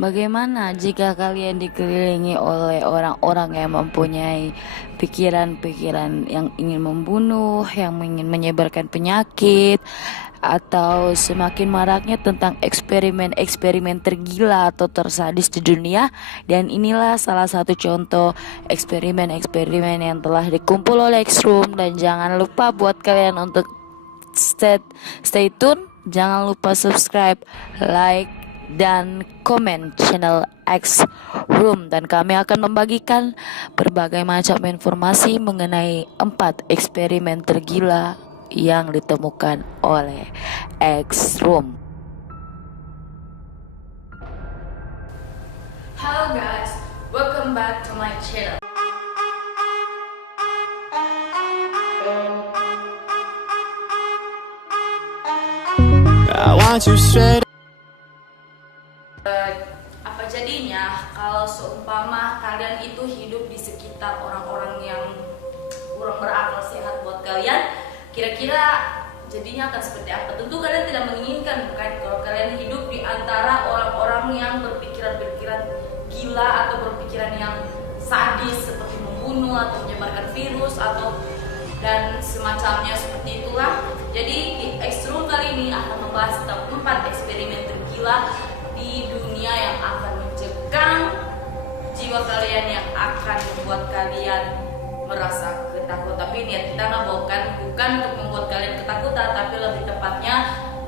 Bagaimana jika kalian dikelilingi oleh orang-orang yang mempunyai pikiran-pikiran yang ingin membunuh, yang ingin menyebarkan penyakit, atau semakin maraknya tentang eksperimen-eksperimen tergila atau tersadis di dunia? Dan inilah salah satu contoh eksperimen-eksperimen yang telah dikumpul oleh X-Room. Dan jangan lupa buat kalian untuk stay tune. Jangan lupa subscribe, like, dan komen channel X Room, dan kami akan membagikan berbagai macam informasi mengenai 4 eksperimen tergila yang ditemukan oleh X Room. Hello guys, welcome back to my channel. I want you straight. Apa jadinya kalau seumpama kalian itu hidup di sekitar orang-orang yang kurang berakal sehat buat kalian? Kira-kira jadinya akan seperti apa? Tentu kalian tidak menginginkan, bukan? Kalau kalian hidup di antara orang-orang yang berpikiran-pikiran gila atau berpikiran yang sadis seperti membunuh atau menyebarkan virus atau dan semacamnya seperti itulah. Jadi di X-Room kali ini akan membahas tentang 4 eksperimen tergila di dunia yang akan mencekam jiwa kalian, yang akan membuat kalian merasa ketakutan. Tapi niat kita bukan untuk membuat kalian ketakutan, tapi lebih tepatnya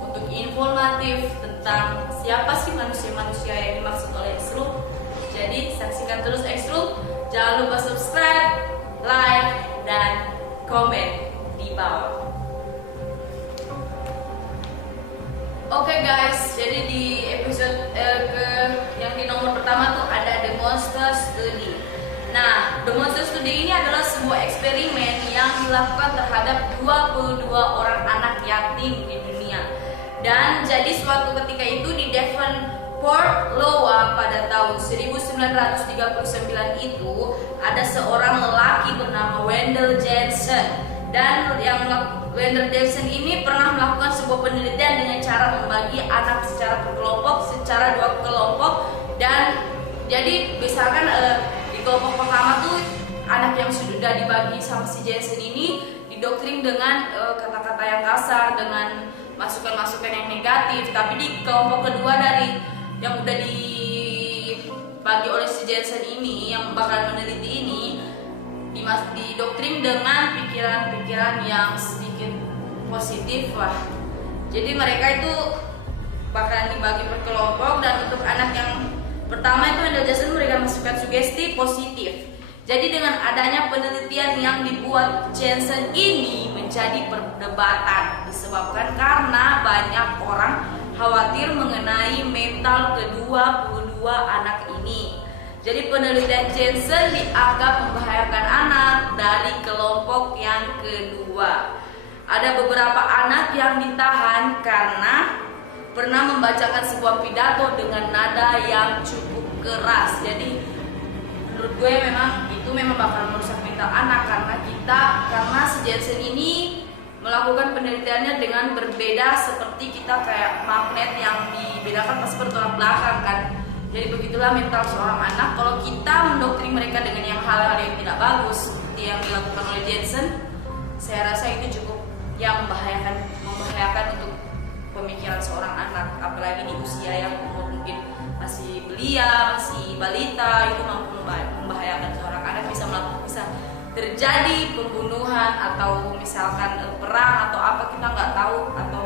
untuk informatif tentang siapa sih manusia-manusia yang dimaksud oleh X-Room. Jadi saksikan terus X-Room. Jangan lupa subscribe, like, dan komen di bawah. Oke guys, jadi di episode yang di nomor pertama tuh ada The Monster Study. Nah, The Monster Study ini adalah sebuah eksperimen yang dilakukan terhadap 22 orang anak yatim di dunia. Dan jadi suatu ketika itu di Devonport, Iowa pada tahun 1939 itu ada seorang lelaki bernama Wendell Jensen. Dan Wendell Jensen ini pernah melakukan sebuah penelitian dengan cara membagi anak secara berkelompok, secara 2 kelompok. Dan jadi misalkan di kelompok pertama tuh anak yang sudah dibagi sama si Jensen ini didoktrin dengan kata-kata yang kasar, dengan masukan-masukan yang negatif. Tapi di kelompok kedua dari yang udah dibagi oleh si Jensen ini, yang bakal meneliti ini, didoktrin dengan pikiran-pikiran yang sedikit positif lah. Jadi mereka itu bakalan dibagi per kelompok, dan untuk anak yang pertama itu Wendell Jensen mereka masukkan sugesti positif. Jadi dengan adanya penelitian yang dibuat Jensen ini menjadi perdebatan, disebabkan karena banyak orang khawatir mengenai mental ke-22 anak ini. Jadi penelitian Jensen dianggap membahayakan anak dari kelompok yang kedua. Ada beberapa anak yang ditahan karena pernah membacakan sebuah pidato dengan nada yang cukup keras. Jadi menurut gue itu memang bakal merusak mental anak, karena si Jensen ini melakukan penelitiannya dengan berbeda, seperti kita kayak magnet yang dibedakan pasti bertolak belakang kan. Jadi begitulah mental seorang anak. Kalau kita mendoktrin mereka dengan hal-hal yang tidak bagus seperti yang dilakukan oleh Jensen, saya rasa itu cukup yang membahayakan untuk pemikiran seorang anak, apalagi di usia yang mungkin masih belia, masih balita. Itu mampu membahayakan seorang anak, bisa terjadi pembunuhan atau misalkan perang atau apa, kita nggak tahu, atau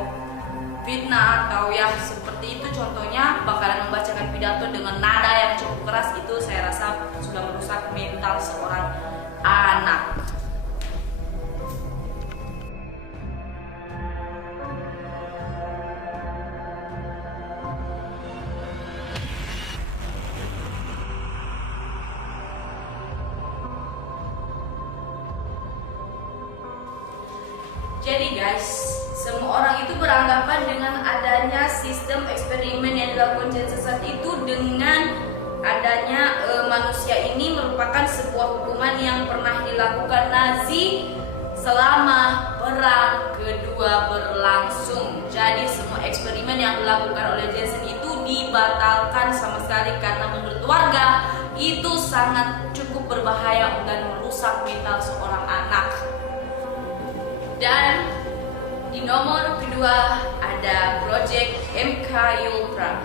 fitnah atau yang seperti itu. Contohnya bakalan membacakan pidato dengan nada yang cukup keras, itu saya rasa sudah merusak mental seorang anak. Jadi guys, semua orang itu beranggapan dengan adanya sistem eksperimen yang dilakukan Jensen saat itu, dengan adanya manusia ini merupakan sebuah hukuman yang pernah dilakukan Nazi selama Perang Kedua berlangsung. Jadi semua eksperimen yang dilakukan oleh Jensen itu dibatalkan sama sekali karena menurut warga itu sangat cukup berbahaya dan merusak mental seorang anak. Dan di nomor kedua ada Project MK Ultra.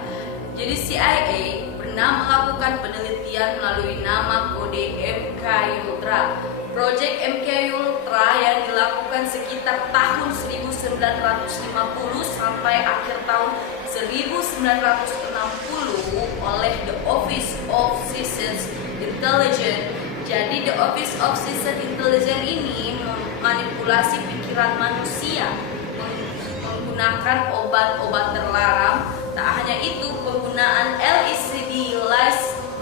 Jadi CIA pernah melakukan penelitian melalui nama kode MK Ultra. Project MK Ultra yang dilakukan sekitar tahun 1950 sampai akhir tahun 1960 oleh The Office of Citizens Intelligence. Jadi The Office of Citizens Intelligence ini memanipulasi pikiran manusia menggunakan obat-obat terlarang. Tak hanya itu, penggunaan LSD,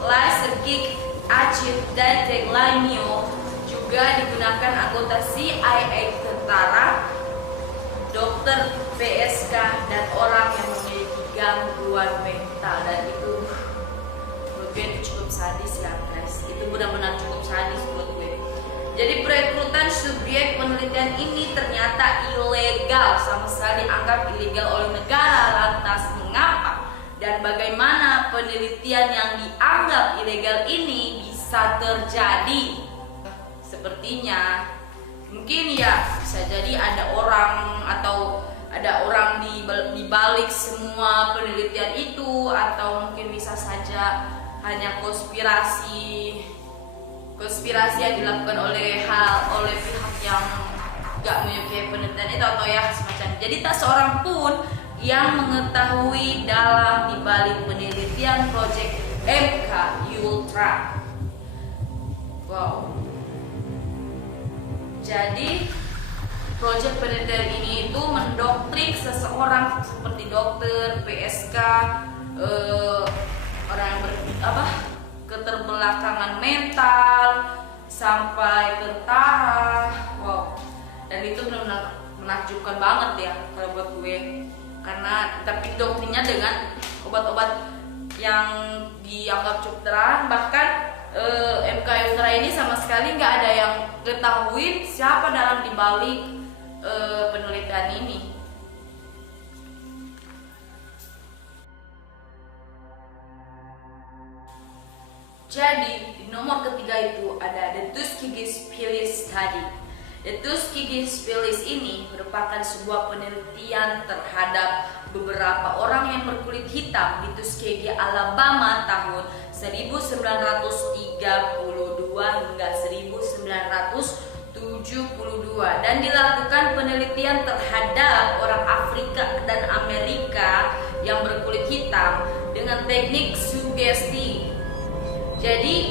laser kick, acid, dan teklamio juga digunakan anggota CIA, tentara, dokter, PSK, dan orang yang memiliki gangguan mental. Dan itu menurut gue itu cukup sadis ya guys, itu benar-benar cukup sadis menurut gue. Jadi perekrutan subjek penelitian ini ternyata ilegal, sama sekali dianggap ilegal oleh negara. Lantas mengapa dan bagaimana penelitian yang dianggap ilegal ini bisa terjadi? Sepertinya mungkin ya bisa jadi ada orang atau ada orang di balik semua penelitian itu, atau mungkin bisa saja hanya konspirasi yang dilakukan oleh pihak yang gak menyukai penelitian itu, atau ya semacam. Jadi tak seorang pun yang mengetahui dalam dibalik penelitian Project MK Ultra. Wow. Jadi proyek penelitian ini itu mendoktrin seseorang seperti dokter, PSK, orang yang keterbelakangan mental, sampai tentara. Wow. Dan itu benar-benar menakjubkan banget ya kalau buat gue. Karena tapi doktrinnya dengan obat-obat yang dianggap cukup terang, bahkan MK Ultra ini sama sekali nggak ada yang ketahui siapa dalam dibalik penelitian ini. Jadi di nomor ketiga itu ada The Tuskegee Study. The Tuskegee ini merupakan sebuah penelitian terhadap beberapa orang yang berkulit hitam di Tuskegee, Alabama tahun 1932 hingga 1972, dan dilakukan penelitian terhadap orang Afrika dan Amerika yang berkulit hitam dengan teknik sugesti. Jadi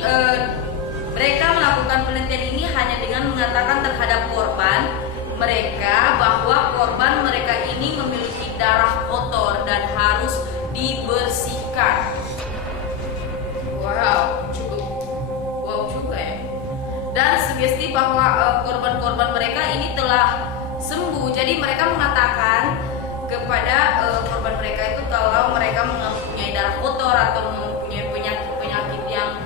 mereka melakukan penelitian ini hanya dengan mengatakan terhadap korban mereka bahwa korban mereka ini memiliki darah kotor dan harus dibersihkan. Wow, cukup wow juga ya. Dan sugesti bahwa korban-korban mereka ini telah sembuh. Jadi mereka mengatakan kepada korban mereka itu kalau mereka mempunyai darah kotor atau mempunyai penyakit-penyakit yang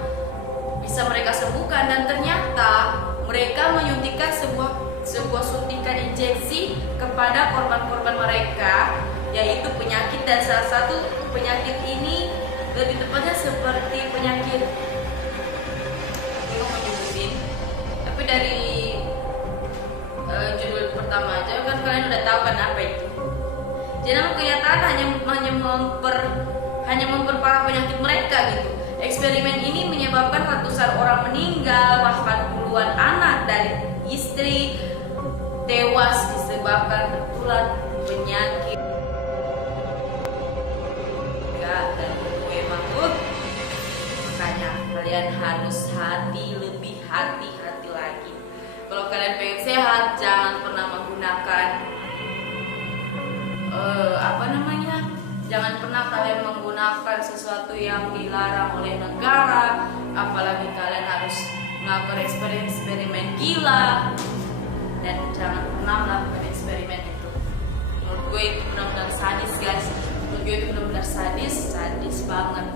bisa mereka sembuhkan, dan ternyata mereka menyuntikkan sebuah suntikan injeksi kepada korban-korban mereka, yaitu penyakit, dan salah satu penyakit ini lebih tepatnya seperti penyakit menyebutin, tapi dari judul pertama aja kan kalian udah tahu kan apa itu. Jadi namun kenyataan hanya memperparah penyakit mereka gitu. Eksperimen ini menyebabkan ratusan orang meninggal, bahkan puluhan anak dan istri tewas disebabkan tertular penyakit. Dan gue mampu, makanya kalian harus lebih hati-hati lagi. Kalau kalian pengen sehat, jangan pernah menggunakan jangan pernah kalian menggunakan sesuatu yang dilarang oleh negara, apalagi kalian harus melakukan eksperimen gila, dan jangan pernah melakukan eksperimen itu. Menurut gue itu benar-benar sadis guys. Menurut gue itu benar-benar sadis banget.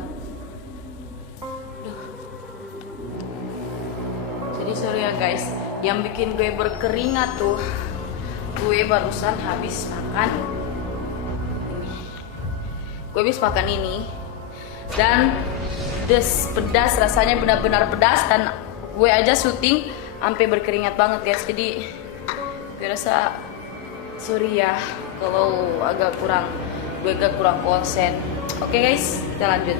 Jadi sorry ya guys, yang bikin gue berkeringat tuh, gue barusan habis makan ini. Gue habis makan ini dan pedas, rasanya benar-benar pedas, dan gue aja syuting sampai berkeringat banget guys. Jadi gue rasa sorry ya kalau gue agak kurang konsen. Oke guys, kita lanjut.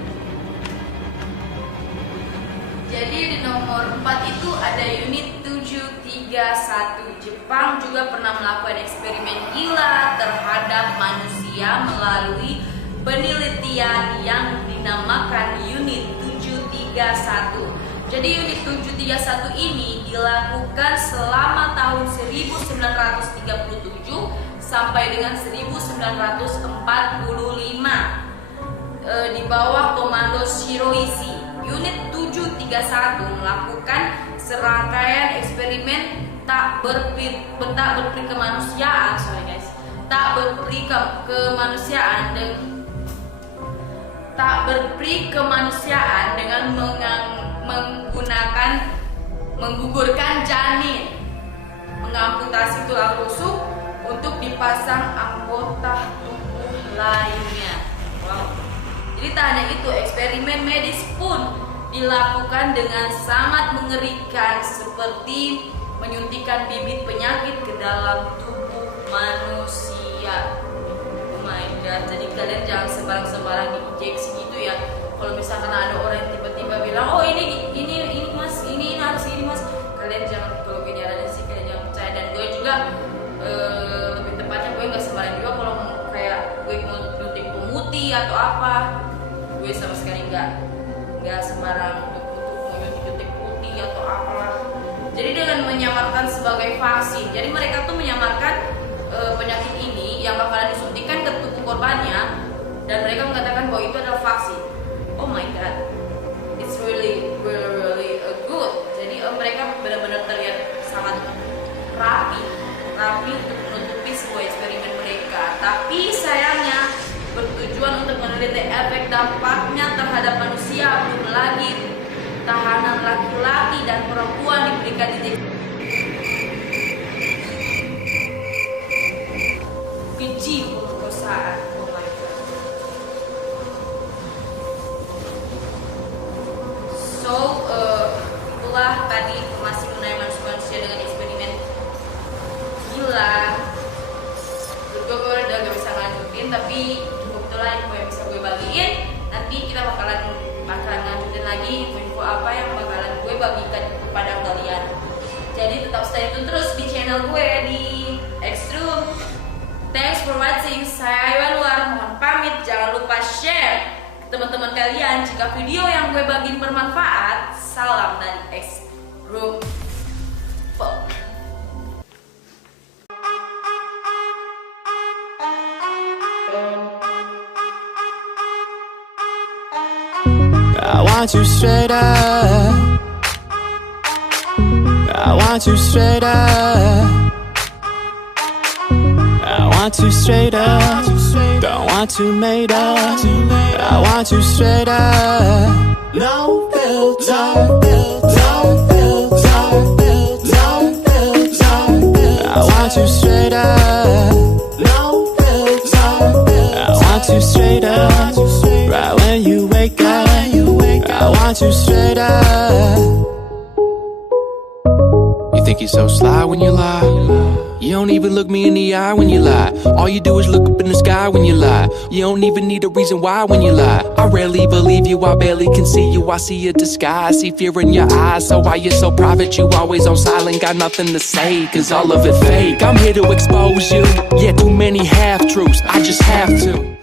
Jadi di nomor 4 itu ada unit 731. Jepang juga pernah melakukan eksperimen gila terhadap manusia melalui penelitian yang dinamakan unit 731. Jadi unit 731 ini dilakukan selama tahun 1937 sampai dengan 1945 di bawah komando Shiroishi. Unit 731 melakukan serangkaian eksperimen tak berperi kemanusiaan dengan menggugurkan janin, mengamputasi tulang rusuk untuk dipasang anggota tubuh lainnya. Wow. Jadi tak hanya itu, eksperimen medis pun dilakukan dengan sangat mengerikan, seperti menyuntikkan bibit penyakit ke dalam tubuh manusia. Oh my god, jadi kalian jangan sembarang-sembarang diinjeksi gitu ya. Kalau misalkan ada orang yang tiba-tiba bilang, oh ini mas, ini harus ini mas, kalian jangan, kalau gue nyaranin sih kalian jangan percaya. Dan gue juga lebih tepatnya gue nggak sembarang juga kalau kayak gue mau nyuntik pemutih atau apa, gue sama sekali nggak sembarang untuk mau nyuntik putih atau apalah. Jadi dengan menyamarkan sebagai vaksin, jadi mereka tuh menyamarkan penyakit ini yang bakalan disuntikan ke tubuh korbannya, dan mereka mengatakan bahwa itu adalah vaksin. Oh my god, it's really good. Jadi mereka benar-benar terlihat sangat rapi untuk menutupi sebuah eksperimen mereka. Tapi sayangnya bertujuan untuk meneliti efek dampaknya terhadap manusia, belum lagi tahanan laki-laki dan perempuan diberikan biji pemerkosaan. Oh my god. So itulah tadi informasi mengenai manusia dengan eksperimen gila. Gue udah gak bisa lanjutin, tapi cukup itulah info yang bisa gue bagiin. Nanti kita bakalan lanjutin lagi info apa yang bakalan gue bagikan kepada kalian. Jadi tetap stay tune terus di channel gue di X-Room. Thanks for watching. Saya Iwan, mohon pamit. Jangan lupa share ke teman-teman kalian jika video yang gue bagiin bermanfaat. Salam dari X-Room. I want you straight up. I want you straight up. I want you straight up. Don't want you made up. I want you straight up. No filter. I want you straight up. No filter. I want you straight up. Right when you wake up. I want you straight up. You think you're so sly when you lie? You don't even look me in the eye when you lie. All you do is look up in the sky when you lie. You don't even need a reason why when you lie. I rarely believe you, I barely can see you. I see a disguise, see fear in your eyes. So why you so private, you always on silent. Got nothing to say, cause all of it fake. I'm here to expose you. Yeah, too many half-truths, I just have to.